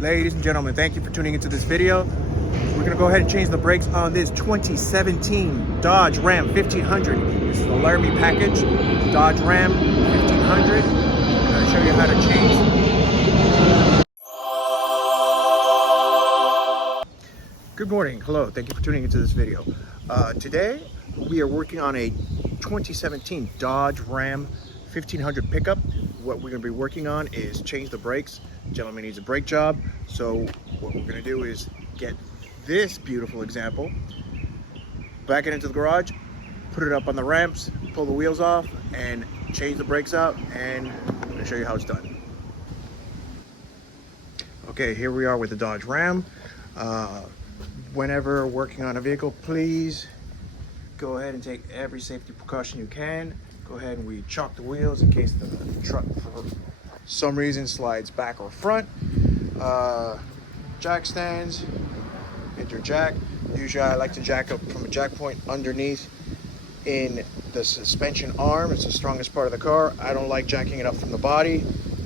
Ladies and gentlemen, thank you for tuning into this video. We're gonna go ahead and change the brakes on this 2017 Dodge Ram 1500. This is the Laramie package, Dodge Ram 1500. I'm gonna show you how to change. Good morning, hello, thank you for tuning into this video. Today, we are working on a 2017 Dodge Ram 1500 pickup. What we're gonna be working on is change the brakes. Gentleman needs a brake job, so what we're gonna do is get this beautiful example, back it into the garage, put it up on the ramps, pull the wheels off, and change the brakes out, and I'm gonna show you how it's done. Okay, here we are with the Dodge Ram. Whenever working on a vehicle, please go ahead and take every safety precaution you can. Go ahead and we chalk the wheels in case the truck for some reason slides back or front. Jack stands, get your jack. Usually I like to jack up from a jack point underneath in the suspension arm. It's the strongest part of the car. I don't like jacking it up from the body.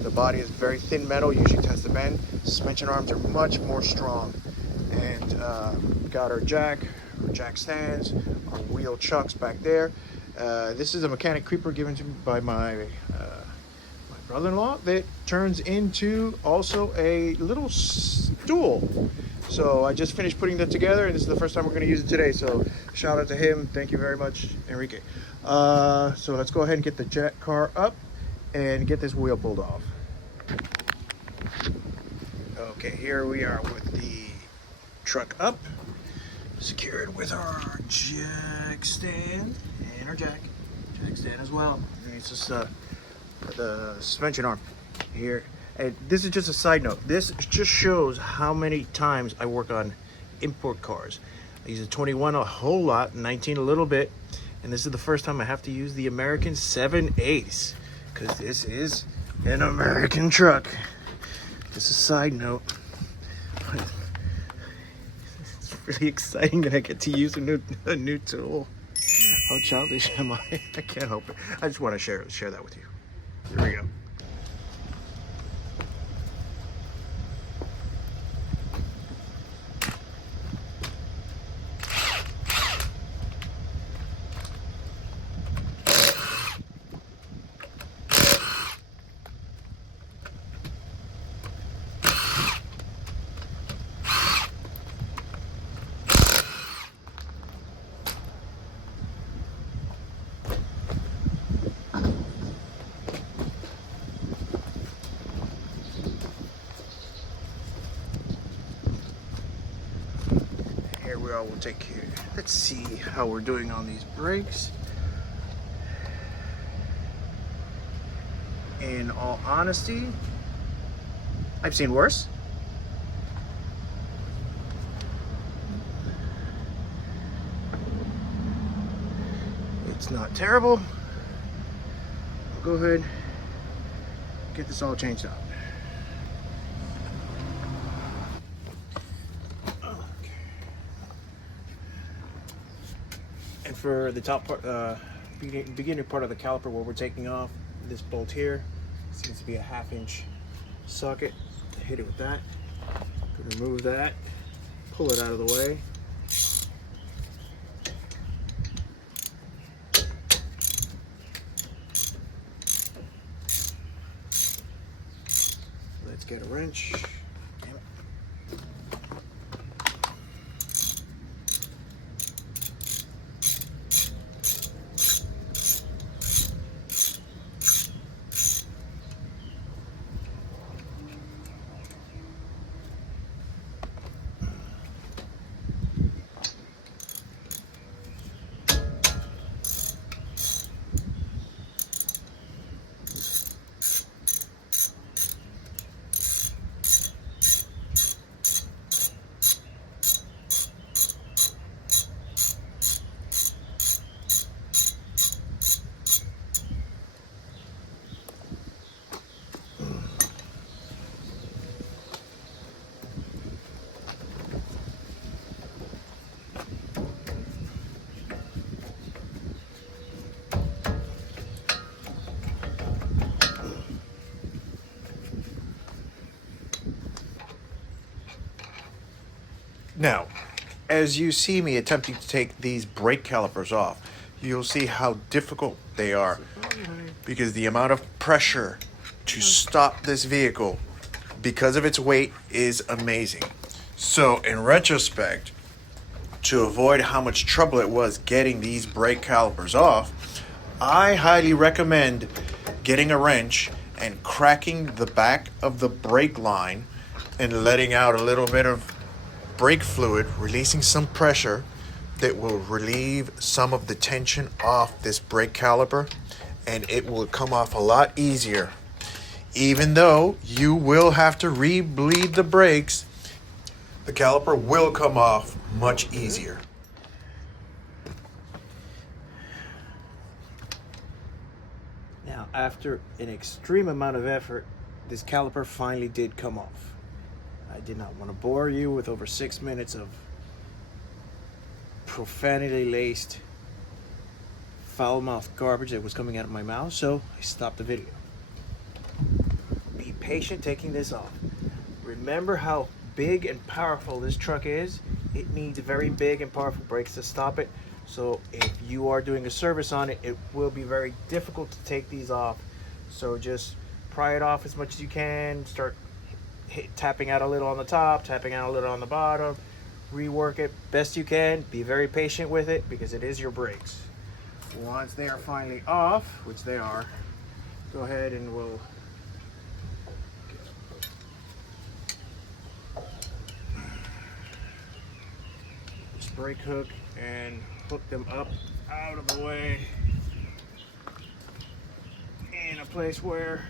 The body is very thin metal, usually tends to bend. Suspension arms are much more strong. And got our jack stands, our wheel chucks back there. This is a mechanic creeper given to me by my brother-in-law that turns into also a little stool. So I just finished putting that together, and this is the first time we're going to use it today. So shout out to him. Thank you very much, Enrique. So let's go ahead and get the jet car up and get this wheel pulled off. Okay, here we are with the truck up, secured with our jack stand and our jack stand as well. And it's just the suspension arm here. And this is just a side note. This just shows how many times I work on import cars. I use a 21 a whole lot, 19 a little bit, and this is the first time I have to use the American 7/8 because this is an American truck. Just a side note. It's really exciting that I get to use a new tool. How childish am I? I can't help it. I just want to share that with you. Here we go. Here we are, we'll take care. Let's see how we're doing on these brakes. In all honesty, I've seen worse. It's not terrible. I'll go ahead, get this all changed out. And for the top part, beginning part of the caliper where we're taking off, this bolt here seems to be a 1/2 inch socket. Hit it with that. Remove that, pull it out of the way. Let's get a wrench. Now, as you see me attempting to take these brake calipers off, you'll see how difficult they are, because the amount of pressure to stop this vehicle because of its weight is amazing. So in retrospect, to avoid how much trouble it was getting these brake calipers off, I highly recommend getting a wrench and cracking the back of the brake line and letting out a little bit of brake fluid, releasing some pressure that will relieve some of the tension off this brake caliper, and it will come off a lot easier. Even though you will have to re-bleed the brakes, the caliper will come off much easier. Now, after an extreme amount of effort, this caliper finally did come off. I did not want to bore you with over 6 minutes of profanity-laced, foul-mouthed garbage that was coming out of my mouth, so I stopped the video. Be patient taking this off. Remember how big and powerful this truck is. It needs very big and powerful brakes to stop it. So if you are doing a service on it, it will be very difficult to take these off. So just pry it off as much as you can. Start tapping out a little on the top, tapping out a little on the bottom. Rework it best you can. Be very patient with it because it is your brakes. Once they are finally off, which they are, go ahead and we'll brake hook and hook them up out of the way in a place where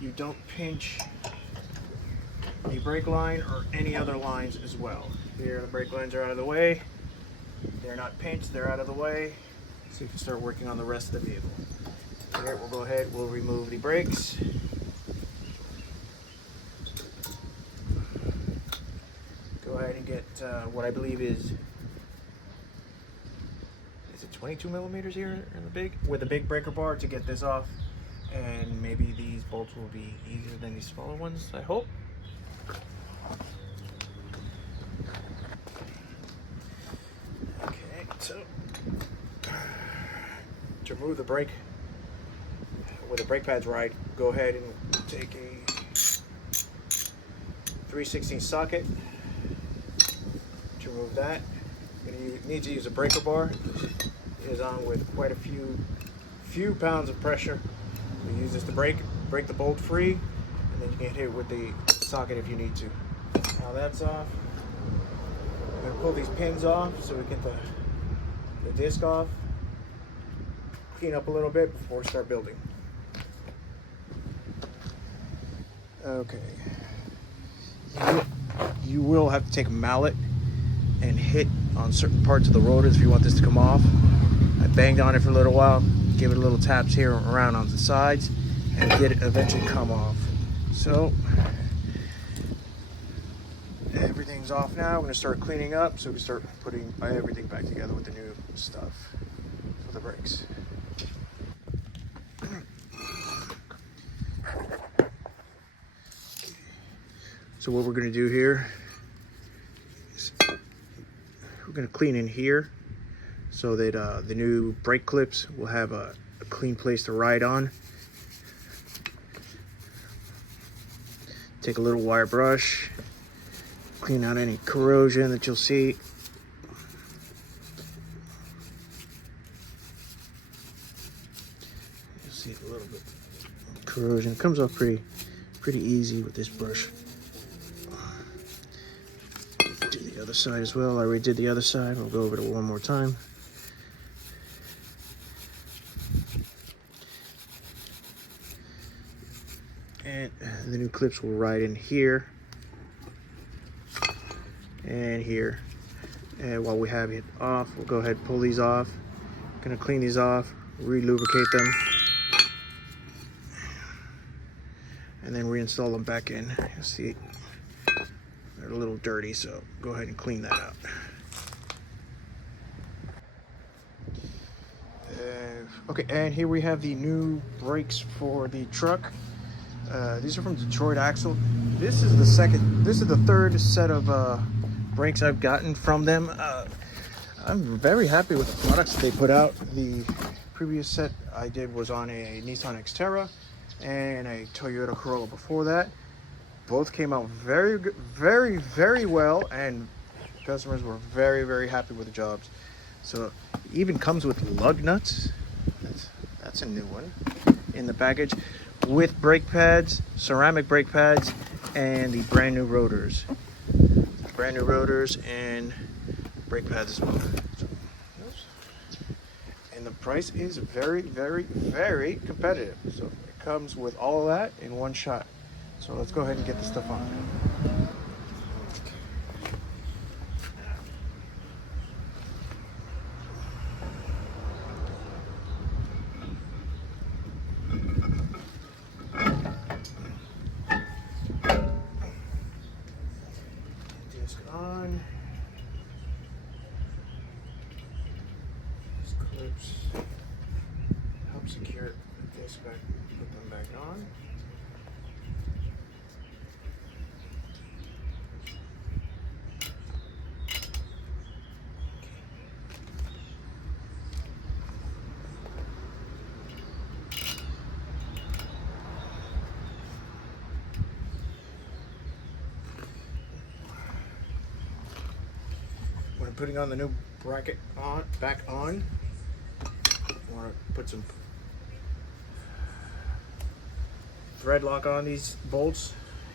you don't pinch the brake line or any other lines as well. Here the brake lines are out of the way. They're not pinched, they're out of the way. So you can start working on the rest of the vehicle. Here we'll go ahead, we'll remove the brakes. Go ahead and get what I believe is it 22 millimeters here in the big, with a big breaker bar to get this off, and maybe these bolts will be easier than these smaller ones, I hope. Okay, so to remove the brake, where the brake pad's right, go ahead and take a 3/16 socket to remove that. You're going to need to use a breaker bar. It is on with quite a few pounds of pressure. You use this to break the bolt free, and then you can hit it with the socket if you need to. Now that's off. I'm going to pull these pins off so we get the disc off. Clean up a little bit before we start building. Okay. You will have to take a mallet and hit on certain parts of the rotors if you want this to come off. I banged on it for a little while, give it a little taps here around on the sides, and get it eventually come off. So everything's off now. I'm going to start cleaning up so we start putting everything back together with the new stuff for the brakes. So what we're going to do here is we're going to clean in here so that the new brake clips will have a clean place to ride on. Take a little wire brush, clean out any corrosion that you'll see. You'll see a little bit of corrosion. It comes off pretty easy with this brush. Do the other side as well. I already did the other side. We'll go over it one more time. And the new clips will ride in here and here. And while we have it off, we'll go ahead and pull these off. Gonna clean these off, re-lubricate them, and then reinstall them back in. You'll see they're a little dirty, so go ahead and clean that out. Okay, and here we have the new brakes for the truck. These are from Detroit Axle. This is the third set of brakes I've gotten from them. I'm very happy with the products that they put out. The previous set I did was on a Nissan Xterra and a Toyota Corolla before that. Both came out very good, very well, and customers were very happy with the jobs. So it even comes with lug nuts. That's a new one in the package, with brake pads, ceramic brake pads, and the brand new rotors. Brand new rotors and brake pads as well. And the price is very competitive. So it comes with all of that in one shot. So let's go ahead and get the stuff on. Disc on. These clips help secure the disc back, put them back on. When putting on the new bracket back on, you want to put some thread lock on these bolts.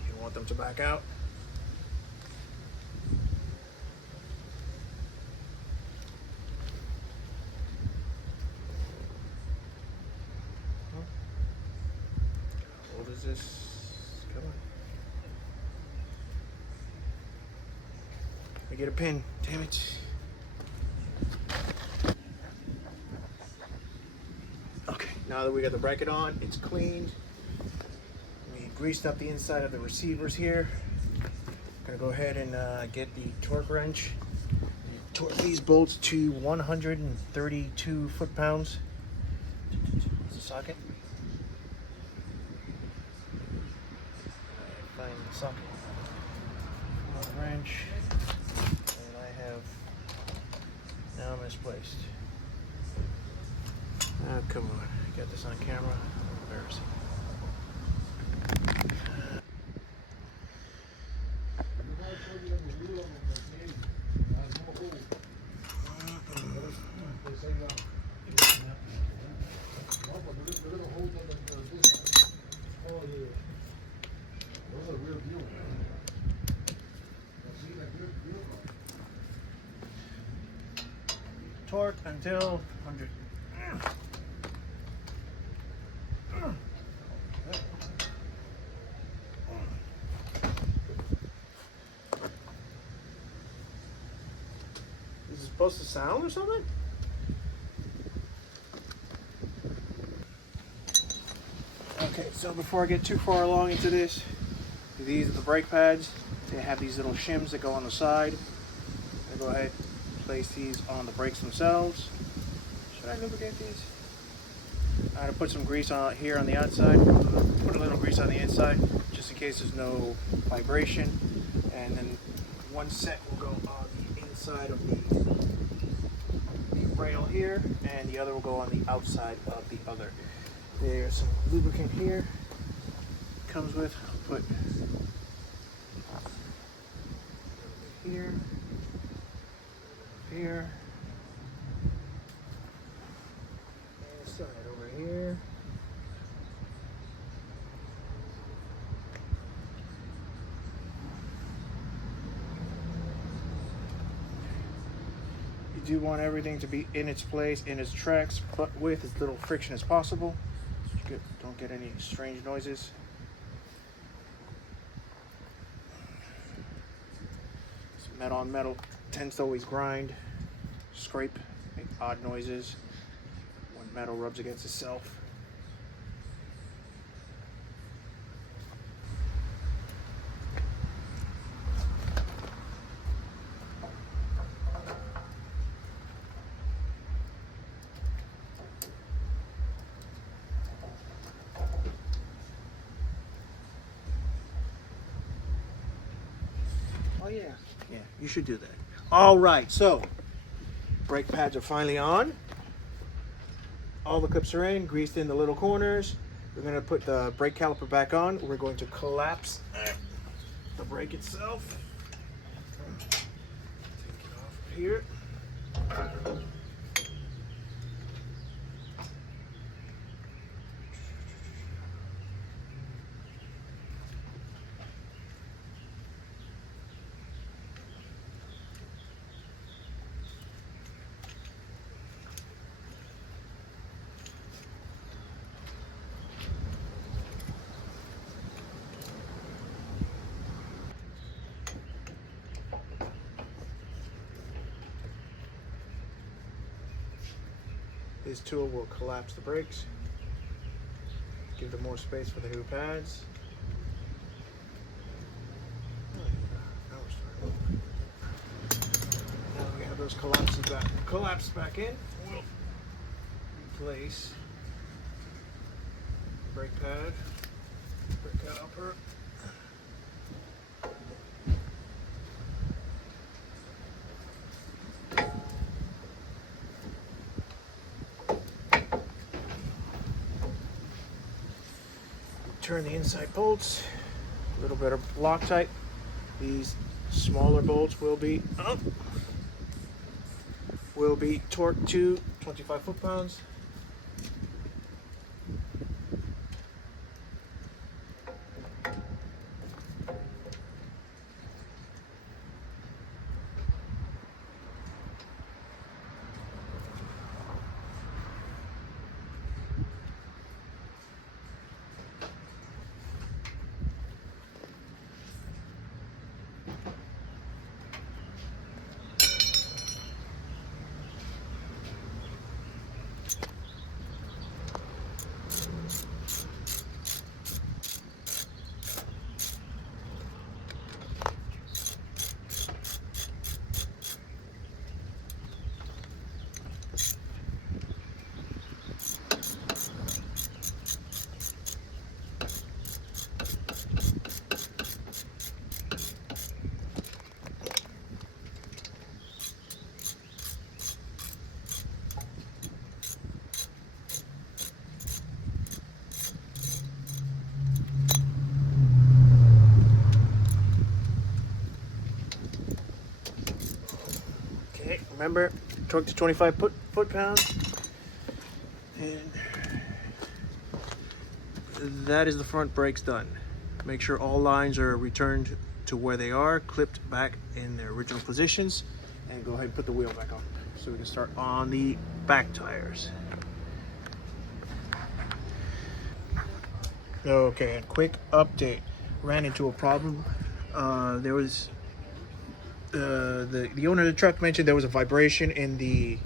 You want them to back out. What is this? Come on. Let me get a pin. Damn it. Okay, now that we got the bracket on, it's cleaned. We greased up the inside of the receivers here. Gonna go ahead and get the torque wrench. Torque these bolts to 132 foot-pounds. What's the socket? Find the socket. One wrench. And I have now misplaced. Oh, come on. Got this on camera. Embarrassing. Torque until 100. Is it supposed to sound or something? Okay, so before I get too far along into this, these are the brake pads. They have these little shims that go on the side. I go ahead and place these on the brakes themselves. Should I lubricate these? I'm going to put some grease on here on the outside, put a little grease on the inside, just in case there's no vibration. And then one set will go on the inside of the rail here, and the other will go on the outside of the other. There's some lubricant here. Comes with, I'll put here, here, and side over here. You do want everything to be in its place, in its tracks, but with as little friction as possible, so you don't get any strange noises. Metal on metal tends to always grind, scrape, make odd noises when metal rubs against itself. Oh yeah. Yeah, you should do that. All right, so brake pads are finally on. All the clips are in, greased in the little corners. We're going to put the brake caliper back on. We're going to collapse the brake itself. Take it off here. This tool will collapse the brakes, give them more space for the new pads. Now we have those collapsed back in. We'll replace brake pad, brake caliper. Turn the inside bolts, a little bit of Loctite. These smaller bolts will be torqued to 25 foot-pounds. Okay, remember, torque to 25 foot-pounds. And that is the front brakes done. Make sure all lines are returned to where they are, clipped back in their original positions, and go ahead and put the wheel back on. So we can start on the back tires. Okay, and quick update. Ran into a problem. There was the owner of the truck mentioned there was a vibration in the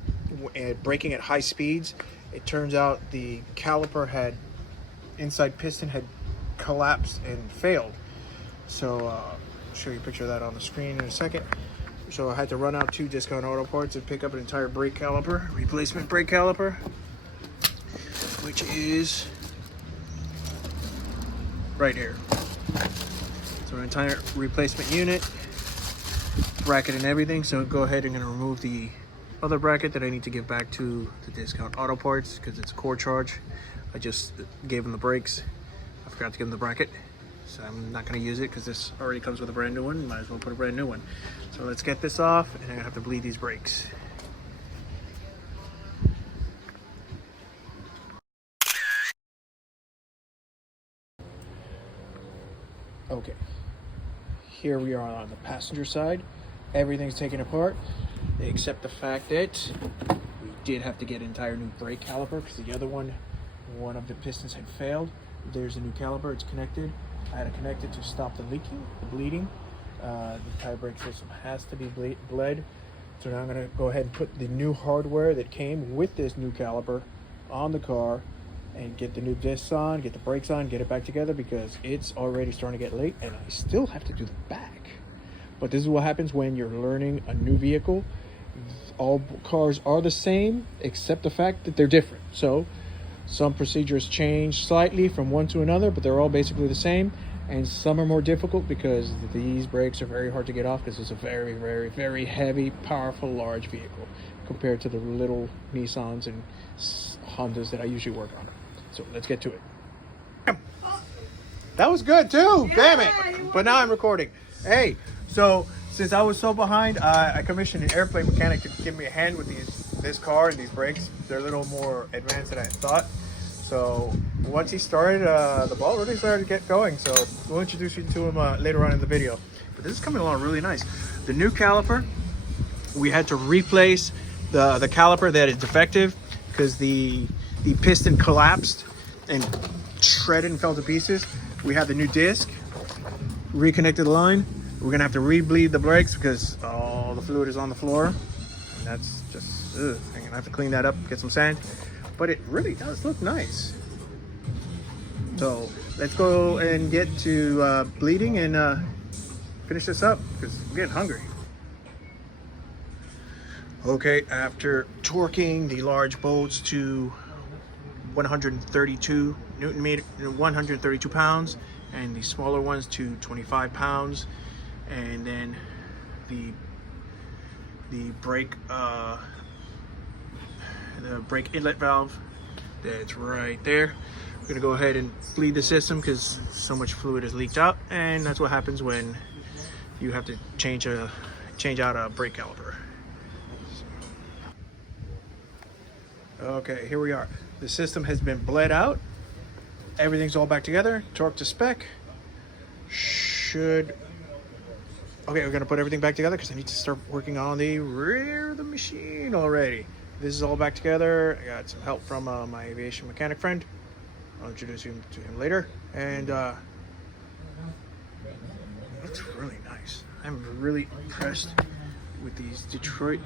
braking at high speeds. It turns out the caliper inside piston had collapsed and failed. So I'll show you a picture of that on the screen in a second. So I had to run out to Discount Auto Parts and pick up an entire brake caliper, replacement brake caliper, which is right here. So an entire replacement unit, bracket and everything. So go ahead and gonna remove the other bracket that I need to give back to the Discount Auto Parts because it's a core charge. I just gave them the brakes. I forgot to give them the bracket, so I'm not going to use it because this already comes with a brand new one. Might as well put a brand new one. So let's get this off, and I have to bleed these brakes. Okay, here we are on the passenger side. Everything's taken apart except the fact that we did have to get an entire new brake caliper because the other one of the pistons had failed. There's a new caliper, it's connected. I had to connect it to stop the leaking, the bleeding. The entire brake system has to be bled. So now I'm gonna go ahead and put the new hardware that came with this new caliper on the car and get the new discs on, get the brakes on, get it back together because it's already starting to get late and I still have to do the back. But this is what happens when you're learning a new vehicle. All cars are the same except the fact that they're different. So some procedures change slightly from one to another, but they're all basically the same. and some are more difficult because these brakes are very hard to get off because it's a very, very, very heavy, powerful, large vehicle compared to the little Nissans and Hondas that I usually work on. So let's get to it. That was good too. Damn it. But now I'm recording. Hey, so since I was so behind, I commissioned an airplane mechanic to give me a hand with this car and these brakes. They're a little more advanced than I thought. So once he started, the ball really started to get going. So we'll introduce you to him later on in the video. But this is coming along really nice. The new caliper, we had to replace the caliper that is defective because the piston collapsed and shredded and fell to pieces. We have the new disc, reconnected the line. We're gonna have to re-bleed the brakes because all the fluid is on the floor. And that's just, I'm gonna have to clean that up, get some sand. But it really does look nice. So let's go and get to bleeding and finish this up because I'm getting hungry. Okay, after torquing the large bolts to 132 Newton meter, 132 pounds, and the smaller ones to 25 pounds, and then the brake inlet valve that's right there. We're gonna go ahead and bleed the system because so much fluid has leaked out, and that's what happens when you have to change out a brake caliper. Okay, here we are. The system has been bled out. Everything's all back together. Torque to spec. Okay, we're gonna put everything back together because I need to start working on the rear of the machine already. This is all back together. I got some help from my aviation mechanic friend. I'll introduce you to him later. And it's really nice. I'm really impressed with these Detroit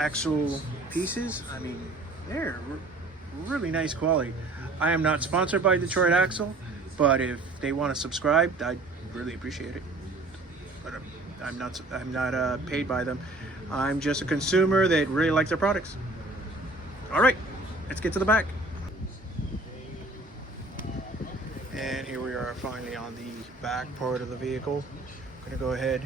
axle pieces. I mean, they're really nice quality. I am not sponsored by Detroit Axle, but if they want to subscribe, I'd really appreciate it. But I'm not paid by them. I'm just a consumer that really likes their products. All right, let's get to the back. And here we are finally on the back part of the vehicle. I'm gonna go ahead.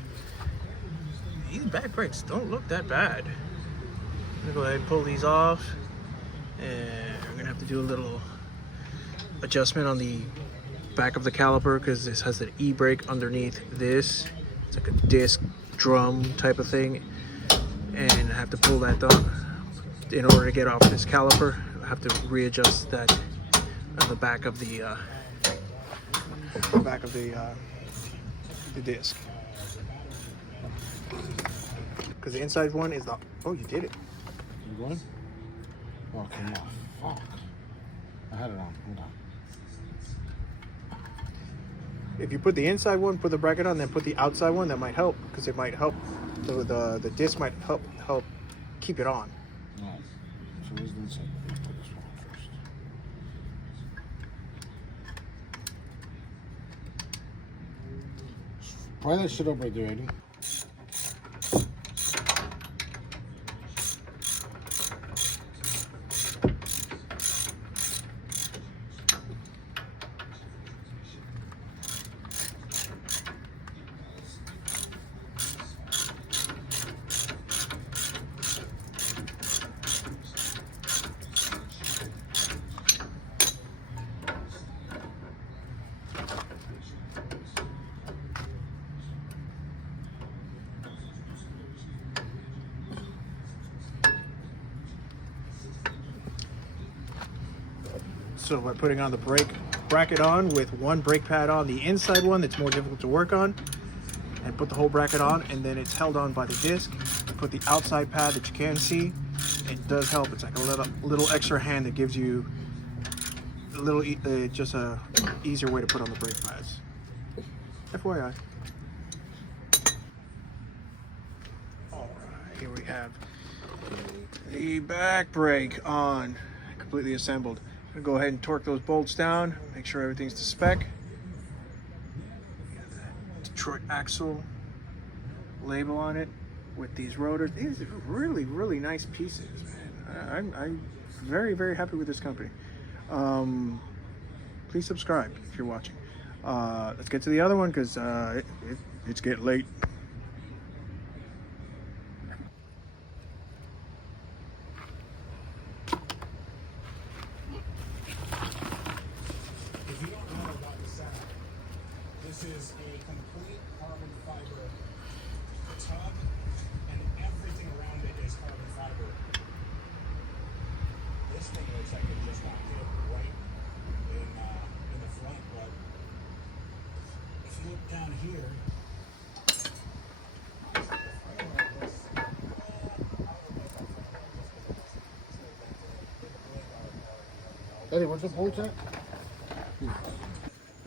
These back brakes don't look that bad. I'm gonna go ahead and pull these off. And we're gonna have to do a little adjustment on the back of the caliper because this has an e-brake underneath this. It's like a disc drum type of thing, and I have to pull that down in order to get off this caliper. I have to readjust that on the back of the disc because the inside one is the. Oh, you did it. You going? Oh, come on. Fuck. I had it on. Hold on. If you put the inside one, put the bracket on, then put the outside one, that might help because it might help. The disc might help keep it on. Alright. So where's the inside? Let's put this one on first. Pry that shit up right there, Eddie. So by putting on the brake bracket on with one brake pad on, the inside one that's more difficult to work on, and put the whole bracket on, and then it's held on by the disc. Put the outside pad that you can see. It does help. It's like a little extra hand that gives you a little just a easier way to put on the brake pads. FYI. All right, here we have the back brake on, completely assembled. I'm gonna go ahead and torque those bolts down, make sure everything's to spec. Got that Detroit Axle label on it with these rotors. These are really, really nice pieces, man. I'm very, very happy with this company. Please subscribe if you're watching. Let's get to the other one because it's getting late. If you don't know about the saddle, this is a complete carbon fiber tub, and everything around it is carbon fiber. This thing looks like it just got hit right in the front, but if you look down here, Eddie, what's the bolts at?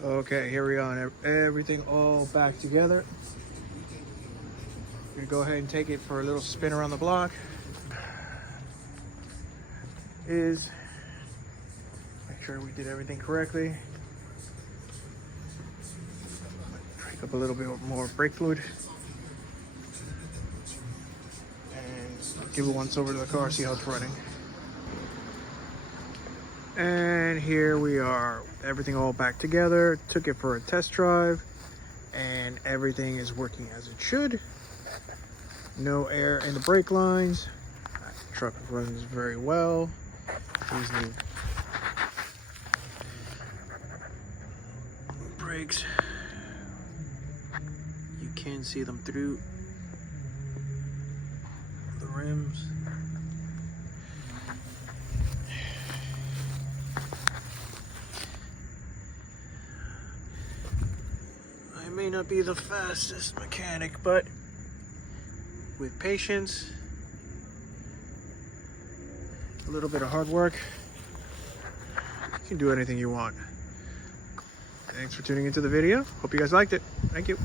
Okay, here we are. Everything all back together. Gonna go ahead and take it for a little spin around the block. Make sure we did everything correctly. Break up a little bit more brake fluid. And give it once over to the car, see how it's running. And here we are, everything all back together. Took it for a test drive, and everything is working as it should. No air in the brake lines. The truck runs very well. These new brakes, you can see them through the rims. I may not be the fastest mechanic, but with patience, a little bit of hard work, you can do anything you want. Thanks for tuning into the video. Hope you guys liked it. Thank you.